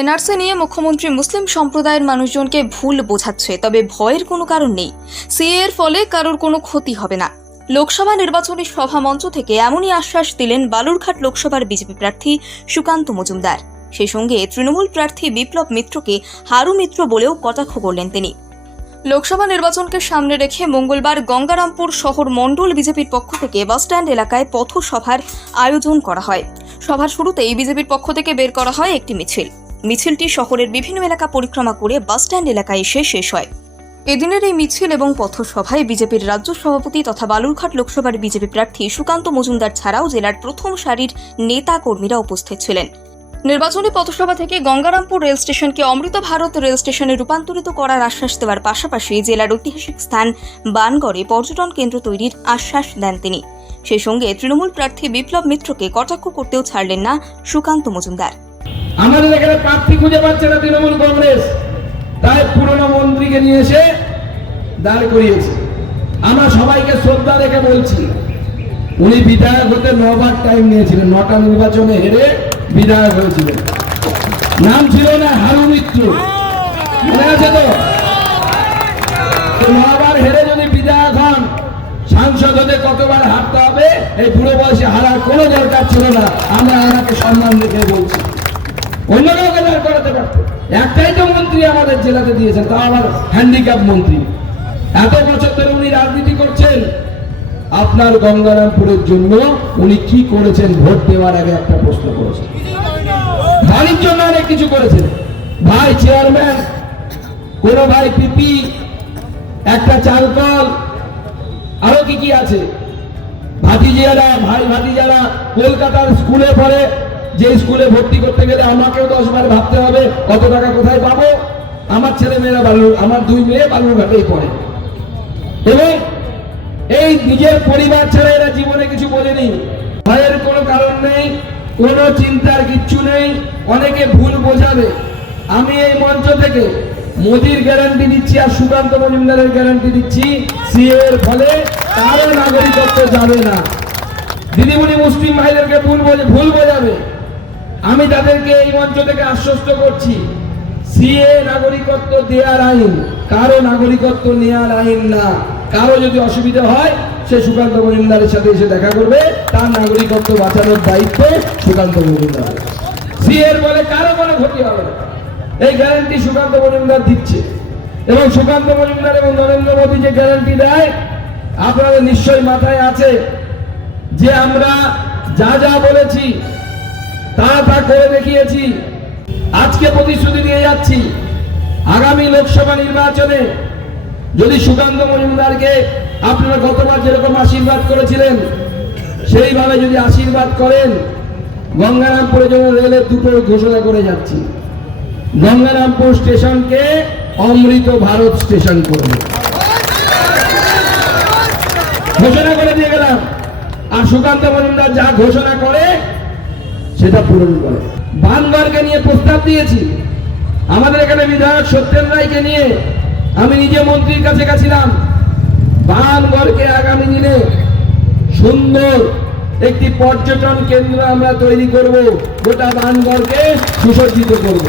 NRC নিয়ে মুখ্যমন্ত্রী মুসলিম সম্প্রদায়ের মানুষজনকে ভুল বোঝাচ্ছে, তবে ভয়ের কোনো কারণ নেই। সিএ এর ফলে কারোর কোনো ক্ষতি হবে না। লোকসভা নির্বাচনী সভা মঞ্চ থেকে এমনই আশ্বাস দিলেন বালুরঘাট লোকসভার বিজেপি প্রার্থী সুকান্ত মজুমদার। সেই সঙ্গে তৃণমূল প্রার্থী বিপ্লব মিত্রকে হারু মিত্র বলেও কটাক্ষ করলেন তিনি। লোকসভা নির্বাচনকে সামনে রেখে মঙ্গলবার গঙ্গারামপুর শহর মণ্ডল বিজেপির পক্ষ থেকে বাসস্ট্যান্ড এলাকায় পথসভার আয়োজন করা হয়। সভার শুরুতেই বিজেপির পক্ষ থেকে বের করা হয় একটি মিছিল। মিছিলটি শহরের বিভিন্ন এলাকা পরিক্রমা করে বাসস্ট্যান্ড এলাকায় এসে শেষ হয়। এদিনের এই মিছিল এবং পথসভায় বিজেপির রাজ্য সভাপতি তথা বালুরঘাট লোকসভার বিজেপি প্রার্থী সুকান্ত মজুমদার ছাড়াও জেলার প্রথম সারির নেতা কর্মীরা উপস্থিত ছিলেন। নির্বাচনী পথসভা থেকে গঙ্গারামপুর রেল স্টেশনকে অমৃত ভারত রেল স্টেশনে রূপান্তরিত করার আশ্বাস দেওয়ার পাশাপাশি জেলার ঐতিহাসিক স্থান বানগড়ে পর্যটন কেন্দ্র তৈরির আশ্বাস দেন তিনি। সেই সঙ্গে তৃণমূল প্রার্থী বিপ্লব মিত্রকে কটাক্ষ করতেও ছাড়লেন না সুকান্ত মজুমদার। আমাদের এখানে প্রার্থী খুঁজে পাচ্ছে না তৃণমূল কংগ্রেস। তাই পুরনো মন্ত্রীকে নিয়ে এসে দাঁড় করিয়েছে। আমরা সবাইকে শ্রদ্ধা রেখে বলছি, উনি বিধায়ক হতে নবার টাইম নিয়েছিলেন, নটা নির্বাচনে হেরে বিধায়ক হয়েছিলেন। নাম ছিল না, হারু মিত্র মনে আছে তো? নবার হেরে যদি বিধায়ক হন, সাংসদ হতে কতবার হারতে হবে? এই বুড়ো বয়সে হারার কোনো দরকার ছিল না। আমরা আমাকে সম্মান রেখে বলছি। অন্য কাউকে দাঁড় করাতে পারতো। একটাই তো মন্ত্রী আমাদের জেলাতে দিয়েছেন তাও আমার হ্যান্ডিক্যাপ মন্ত্রী। এত বছর ধরে উনি রাজনীতি করছেন। আপনার গঙ্গারামপুরের জন্য উনি কি করেছেন ভোট দেওয়ার আগে একটা প্রশ্ন করেছেন। বাড়ির জন্য অনেক কিছু করেছেন। ভাই চেয়ারম্যান, কোন ভাই পিপি, একটা চাল কল আরও কি কি আছে? ভাতিজিয়ারা, ভাই ভাতিজারা, কলকাতার স্কুলে পড়ে যে স্কুলে ভর্তি করতে গেলে আমাকেও দশ বার ভাবতে হবে, কত টাকা কোথায় পাবো? আমার ছেলে মেয়েরা বালু, আমার দুই মেয়ে বালুরঘাটেই পড়ে। এবং এই নিজের পরিবার ছাড়া এরা জীবনে কিছু বলেনি। ভয়ের কোনো কারণ নেই, কোনো চিন্তার কিচ্ছু নেই, অনেকে ভুল বোঝাবে। আমি এই মঞ্চ থেকে মোদির গ্যারান্টি দিচ্ছি আর সুকান্ত মজুমদারের গ্যারান্টি দিচ্ছি, সিএ এর ফলে কারও নাগরিকত্ব যাবে না। দিদিমণি মুসলিম ভাইদেরকে ভুল ভুল বোঝাবে। আমি তাদেরকে এই মঞ্চ থেকে আশ্বস্ত করছি। সিএ নাগরিকত্ব দেওয়ার আইন, কারও নাগরিকত্ব নেওয়ার আইন না। কারও যদি অসুবিধা হয়, সে সুকান্ত মজুমদারের সাথে এসে দেখা করবে। তার নাগরিকত্ব বাঁচানোর দায়িত্ব সুকান্ত মজুমদার সিএ এর বলে কারও কোনো ক্ষতি হবে না। এই গ্যারান্টি সুকান্ত মজুমদার দিচ্ছে। এবং সুকান্ত মজুমদার এবং নরেন্দ্র মোদী যে গ্যারান্টি দেয়, আপনাদের নিশ্চয়ই মাথায় আছে যে আমরা যা যা বলেছি তা তা করে দেখিয়েছি। আজকে প্রতিশ্রুতি দিয়ে যাচ্ছি। আগামী লোকসভা নির্বাচনে যদি সুকান্ত মজুমদারকে আপনারা গতবার যেরকম আশীর্বাদ করেছিলেন, সেইভাবে যদি আশীর্বাদ করেন, গঙ্গারামপুরে জন্য রেলের দুটো ঘোষণা করে যাচ্ছি। গঙ্গারামপুর স্টেশনকে অমৃত ভারত স্টেশন করবে। ঘোষণা করে দিয়ে গেলাম। আর সুকান্ত মজুমদার যা ঘোষণা করে সেটা পূরণ করে। বানগড়কে নিয়ে প্রস্তাব দিয়েছি। আমাদের এখানে বিধায়ক সত্যেন রায়কে নিয়ে আমি নিজে মন্ত্রীর কাছে গেছিলাম। বানগড়কে আগামী দিনে সুন্দর একটি পর্যটন কেন্দ্র আমরা তৈরি করব। গোটা বানগড়কে সুসজ্জিত করব।